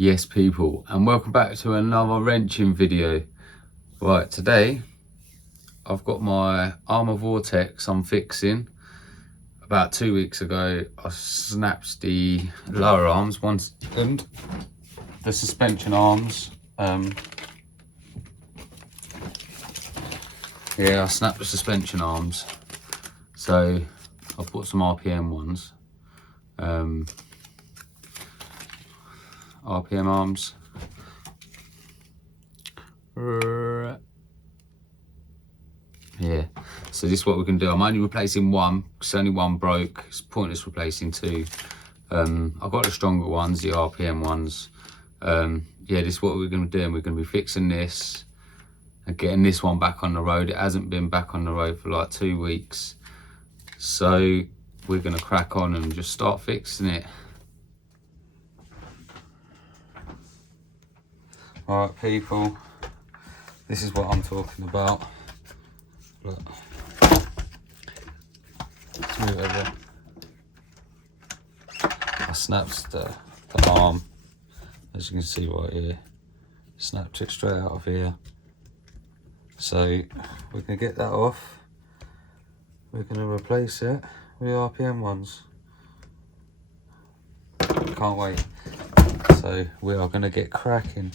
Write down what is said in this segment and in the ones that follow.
Yes people, and welcome back to another wrenching video. Right, today I've got my arrma vortex I'm fixing. About 2 weeks ago I snapped the lower arms and the suspension arms. Yeah, I snapped the suspension arms, so I bought some RPM ones. RPM arms. Yeah, so this is what we can do. I'm only replacing one because only one broke. It's pointless replacing two. I've got the stronger ones, the RPM ones. Yeah, this is what we're going to do. We're going to be fixing this and getting this one back on the road. It hasn't been back on the road for like 2 weeks, so we're going to crack on and just start fixing it. Alright people, this is what I'm talking about. Look. Let's move over. I snapped the arm, as you can see right here. Snapped it straight out of here. So we're going to get that off. We're going to replace it with the RPM ones. Can't wait. So we are going to get cracking.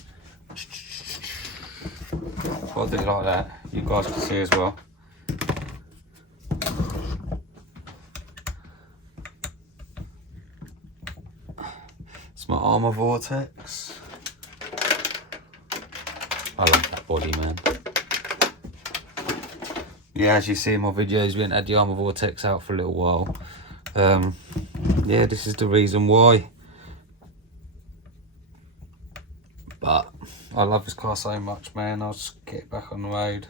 I'll do it like that, you guys can see as well. It's my arrma vortex. I love that body, man. Yeah, as you see in my videos, we haven't had the arrma vortex out for a little while. Yeah, this is the reason why. But I love this car so much, man. I'll just get it back on the road,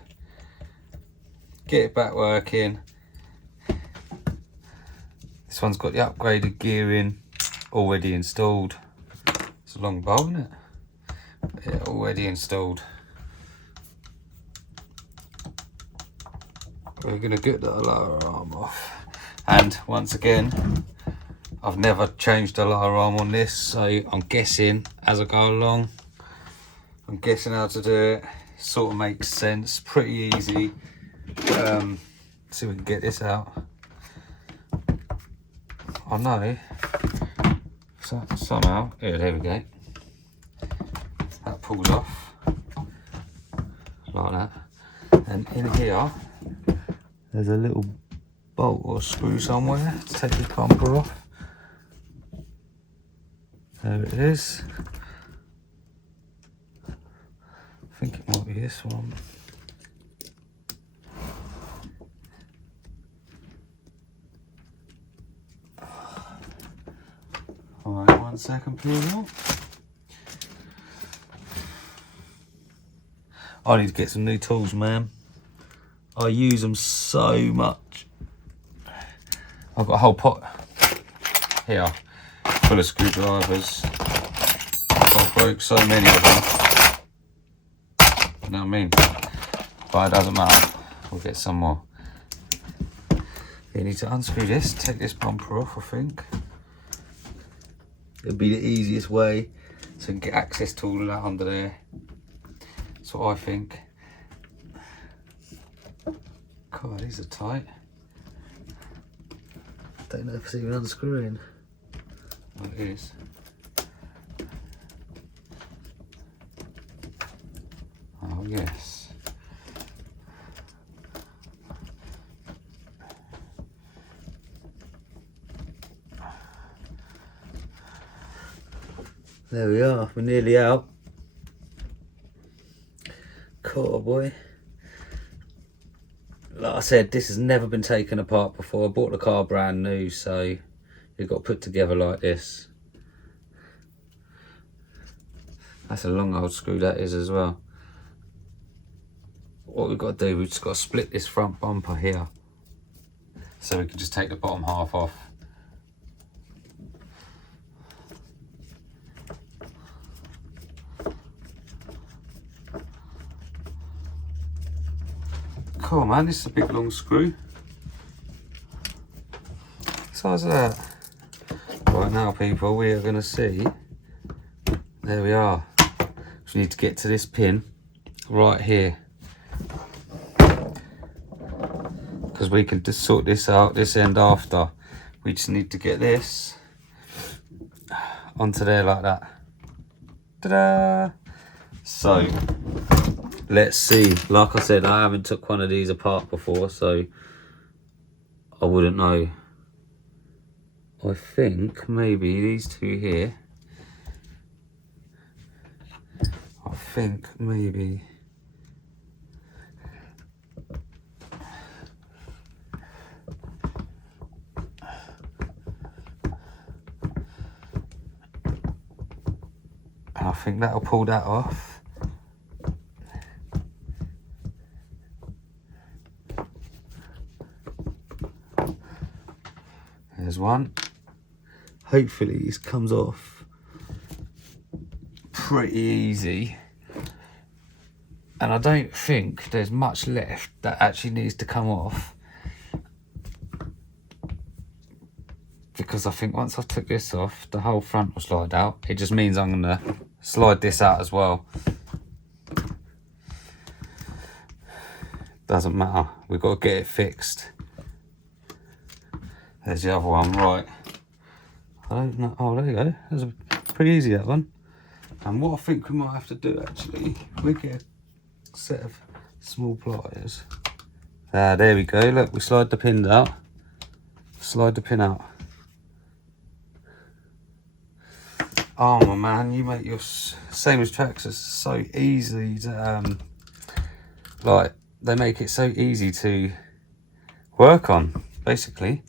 get it back working. This one's got the upgraded gearing already installed. It's a long bolt, isn't it? Yeah, already installed. We're gonna get the lower arm off. And once again, I've never changed the lower arm on this, so I'm guessing as I go along. I'm guessing how to do it. Sort of makes sense, pretty easy. See if we can get this out. I know. So, somehow, yeah, there we go. That pulls off like that. And in here, there's a little bolt or screw somewhere to take the bumper off. There it is. I think it might be this one. Alright, 1 second please. I need to get some new tools, man. I use them so much. I've got a whole pot here full of screwdrivers. I broke so many of them. You know what I mean? But it doesn't matter, we'll get some more. You need to unscrew this, take this bumper off, I think. It'll be the easiest way so you can get access to all of that under there. That's what I think. God, these are tight. Don't know if it's even unscrewing. Well, it is. Oh yes. There we are, we're nearly out. Cool boy. Like I said, this has never been taken apart before. I bought the car brand new, so it got put together like this. That's a long old screw that is as well. What we've got to do, we've just got to split this front bumper here so we can just take the bottom half off. Cool, man, this is a big long screw. What size is that? Right now people, we are going to see there we are. Just need to get to this pin right here, because we can just sort this out this end after. We just need to get this onto there like that. Ta-da! So let's see. Like I said, I haven't took one of these apart before, so I wouldn't know. I think maybe these two here, I think maybe I think that'll pull that off. There's one. Hopefully this comes off pretty easy. And I don't think there's much left that actually needs to come off, because I think once I took this off, the whole front will slide out. It just means I'm gonna slide this out as well. Doesn't matter, we've got to get it fixed. There's the other one, right. I don't know, oh there you go, that's pretty easy, that one. And what I think we might have to do actually, we get a set of small pliers. There we go, look, we slide the pins out. Slide the pin out. Oh my man, you make your same as Traxxas so easy to like, they make it so easy to work on, basically.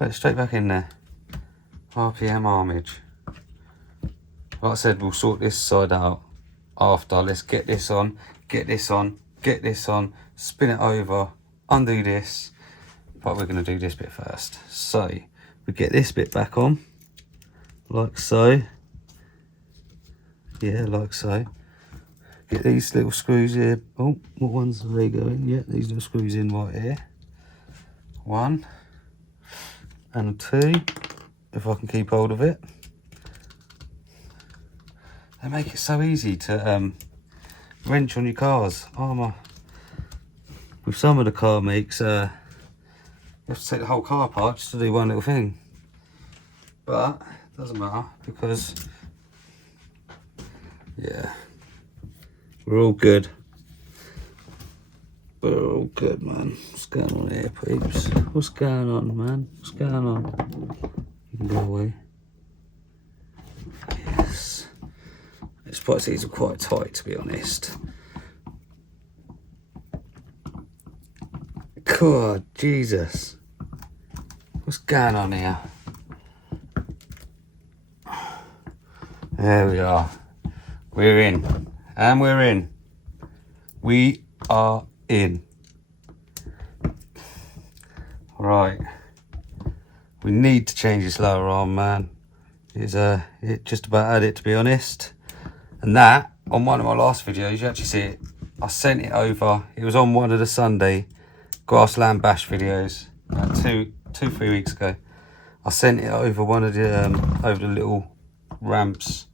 Let's straight back in there. RPM armage. Like I said, we'll sort this side out after. Let's get this on, get this on, get this on, spin it over, undo this. But we're going to do this bit first. So we get this bit back on, like so. Yeah, like so. Get these little screws here. Oh, what ones are they going? Yeah, these little screws in right here. 1 and 2, if I can keep hold of it. They make it so easy to wrench on your cars. Arrma, with some of the car makes, you have to take the whole car apart just to do one little thing. But it doesn't matter, because yeah, we're all good. We're all good, man. What's going on here, peeps? What's going on, man? What's going on? You can go away. Yes. These spots, these are quite tight, to be honest. God, Jesus. What's going on here? There we are. We're in. And we're in. We are in. Right. We need to change this lower arm, man. It just about had it, to be honest. And that, on one of my last videos, you actually see it. I sent it over. It was on one of the Sunday Grassland Bash videos, about 3 weeks ago. I sent it over one of the over the little ramps,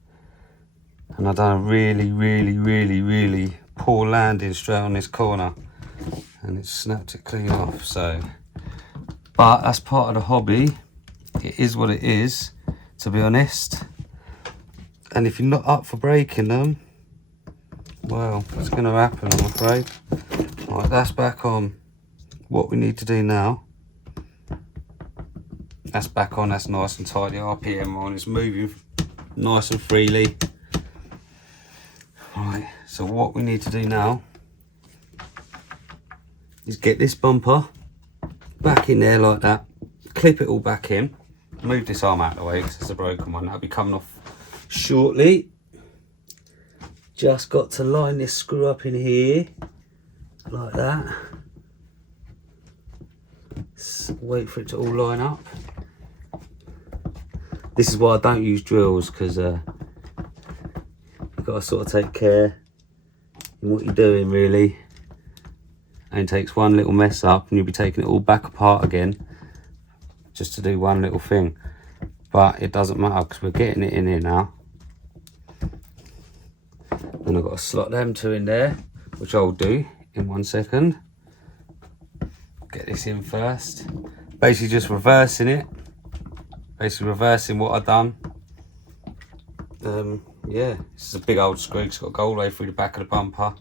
and I done a really poor landing straight on this corner, and it snapped it clean off. So, but that's part of the hobby. It is what it is, to be honest. And if you're not up for breaking them, well, it's going to happen, I'm afraid. Right, that's back on. What we need to do now, that's back on, that's nice and tight. The RPM on is moving nice and freely. Right, so what we need to do now is get this bumper back in there like that, clip it all back in, move this arm out of the way because it's a broken one. That'll be coming off shortly. Just got to line this screw up in here like that. Wait for it to all line up. This is why I don't use drills, because you've got to sort of take care in what you're doing, really. And it takes one little mess up and you'll be taking it all back apart again just to do one little thing. But it doesn't matter because we're getting it in here now. And I've got to slot them two in there, which I'll do in 1 second. Get this in first. Basically just reversing it. Basically reversing what I've done. Yeah, this is a big old screw. It's got to go all the way through the back of the bumper.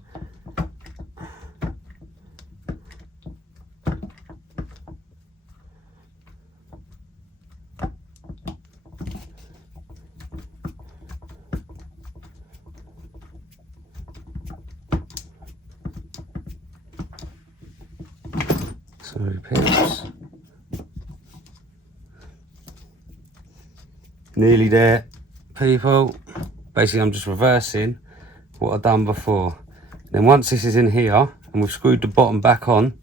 Sorry, peeps. Nearly there, people. Basically, I'm just reversing what I've done before. Then once this is in here, and we've screwed the bottom back on,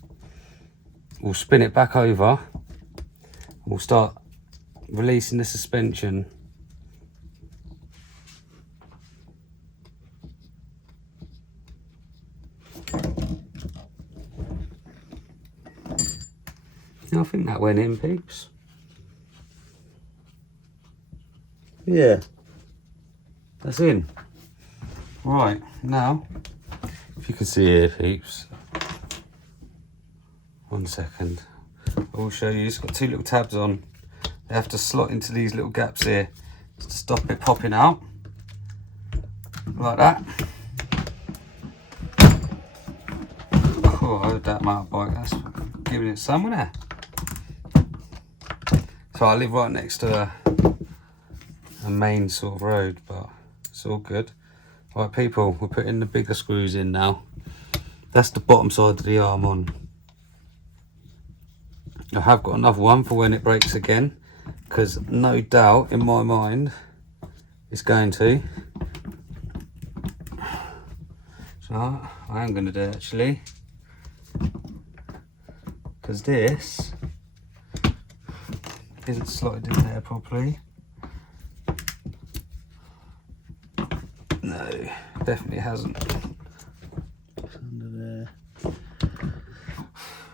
we'll spin it back over. We'll start releasing the suspension. I think that went in, peeps. Yeah, that's in. Right, now, if you can see here, peeps. 1 second. I will show you, it's got two little tabs on. They have to slot into these little gaps here to stop it popping out. Like that. Oh, I heard that motorbike, that's giving it some there. So I live right next to a main sort of road, but it's all good. Right, people, we're putting the bigger screws in now. That's the bottom side of the arm on. I have got another one for when it breaks again, because no doubt in my mind it's going to. So I am going to do it actually, because this isn't slotted in there properly. No, definitely hasn't. It's under there.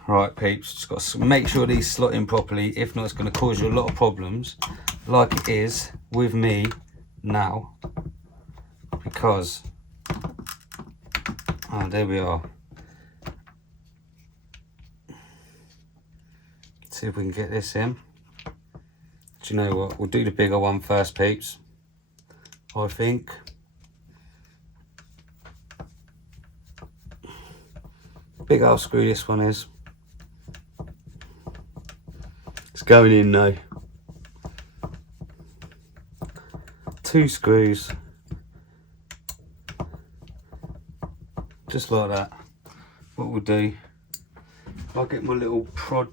Right, peeps, just got to make sure these slot in properly. If not, it's going to cause you a lot of problems, like it is with me now. Because, oh, there we are. Let's see if we can get this in. Do you know what? We'll do the bigger one first, peeps. I think. Big old screw this one is. It's going in though. 2 screws. Just like that. What we'll do, I'll get my little prod,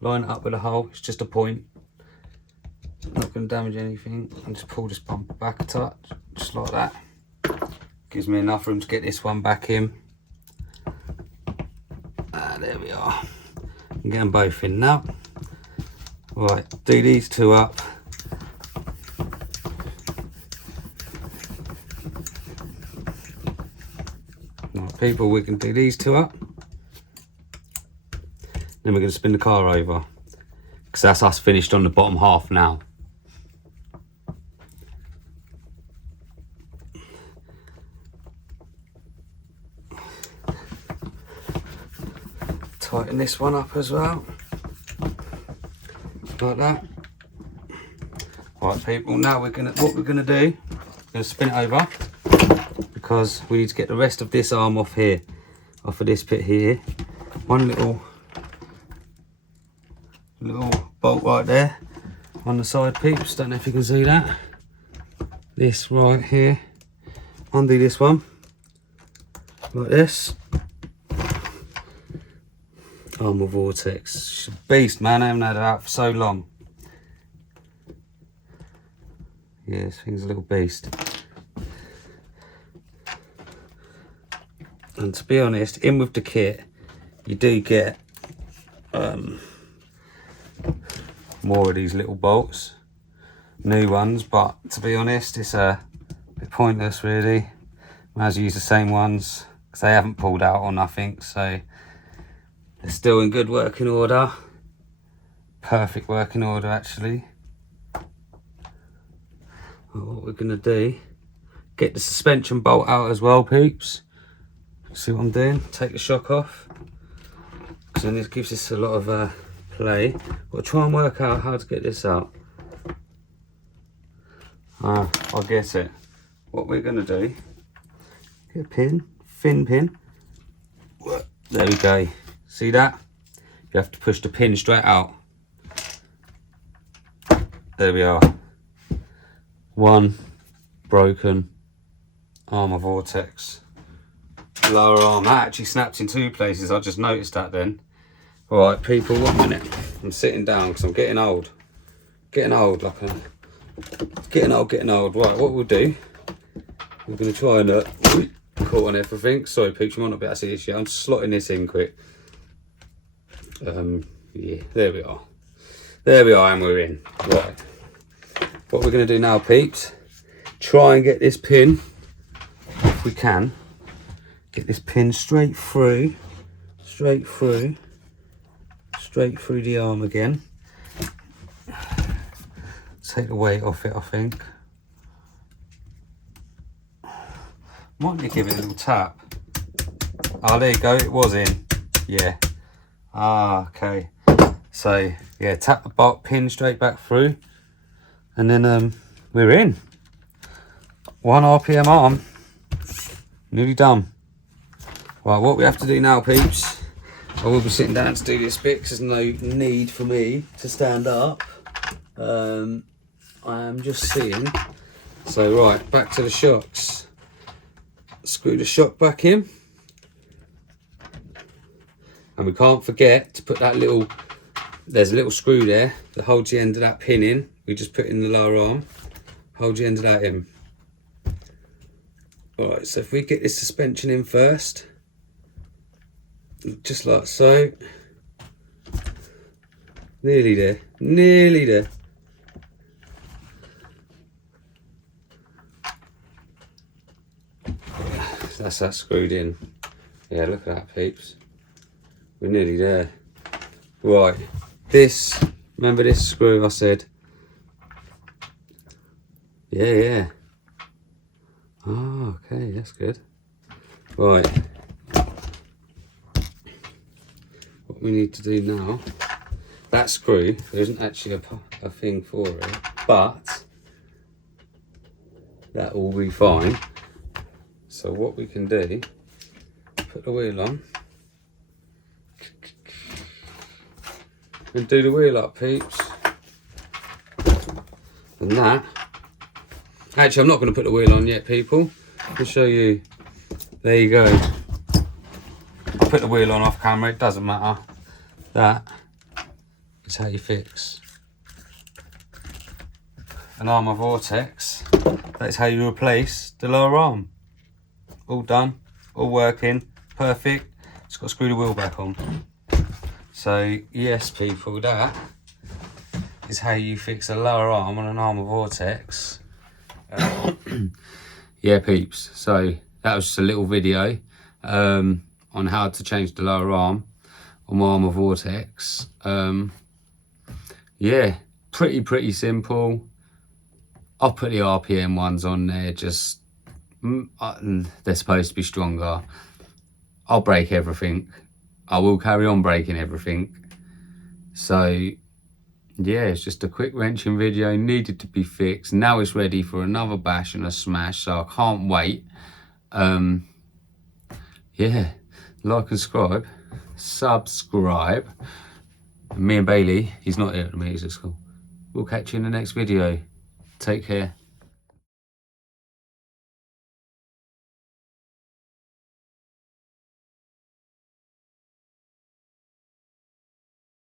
line it up with a hole. It's just a point. Not going to damage anything. And just pull this bumper back a touch, just like that. Gives me enough room to get this one back in. There we are. I'm getting both in now. Right, do these two up. Right, people, we can do these two up. Then we're going to spin the car over, because that's us finished on the bottom half now. Tighten this one up as well, like that. Right, people, now what we're gonna do, we're gonna spin it over, because we need to get the rest of this arm off here, off of this bit here. One little bolt right there on the side, peeps. Don't know if you can see that. This right here. Undo this one like this. Arrma vorteks, beast, man. I haven't had it out for so long. Yeah, this thing's a little beast. And to be honest, in with the kit, you do get more of these little bolts, new ones. But to be honest, it's a bit pointless, really. Might as well use the same ones, because they haven't pulled out or nothing. So they're still in good working order. Perfect working order, actually. Well, what we're going to do, get the suspension bolt out as well, peeps. See what I'm doing? Take the shock off, because then this gives us a lot of play. We'll try and work out how to get this out. Ah, I get it. What we're going to do, get a pin, thin pin. There we go. See that? You have to push the pin straight out. There we are. One broken armor vortex. Lower arm. That actually snapped in 2 places. I just noticed that then. Alright people, 1 minute. I'm sitting down because I'm getting old. Getting old. Right, what we'll do, we're going to try and caught on everything. Sorry peeps, you might not be able to see this yet. I'm just slotting this in quick. Yeah, there we are. There we are, and we're in. Right. What we're going to do now, peeps, try and get this pin, if we can, get this pin straight through the arm again. Take the weight off it, I think. Might need to give it a little tap. Oh, there you go, it was in. Yeah. Ah, okay. So, yeah, tap the bolt pin straight back through. And then we're in. 1 RPM arm. Nearly done. Right, what we have to do now, peeps. I will be sitting down to do this bit because there's no need for me to stand up. I am just seeing. So, right, back to the shocks. Screw the shock back in. And we can't forget to put that little, there's a little screw there that holds the end of that pin in. We just put in the lower arm, hold the end of that in. Alright, so if we get this suspension in first, just like so. Nearly there, nearly there. That's that screwed in. Yeah, look at that, peeps. We're nearly there. Right, this, remember this screw I said? Yeah. Oh, okay, that's good. Right. What we need to do now, that screw, there isn't actually a thing for it, but that will be fine. So what we can do, put the wheel on, and do the wheel up, peeps. And that, actually I'm not going to put the wheel on yet, people. I'll show you. There you go. I'll put the wheel on off camera, it doesn't matter. That is how you fix an armor vortex. That is how you replace the lower arm. All done, all working, perfect. Just got to screw the wheel back on. So yes, people, that is how you fix a lower arm on an armor vortex. Yeah, peeps. So that was just a little video on how to change the lower arm on my armor vortex. Yeah, pretty simple. I'll put the RPM ones on there. Just they're supposed to be stronger. I'll break everything. I will carry on breaking everything. So yeah, it's just a quick wrenching video, needed to be fixed. Now it's ready for another bash and a smash, so I can't wait. Yeah, like and subscribe. Me and Bailey, he's not here at me, he's at school. We'll catch you in the next video. Take care.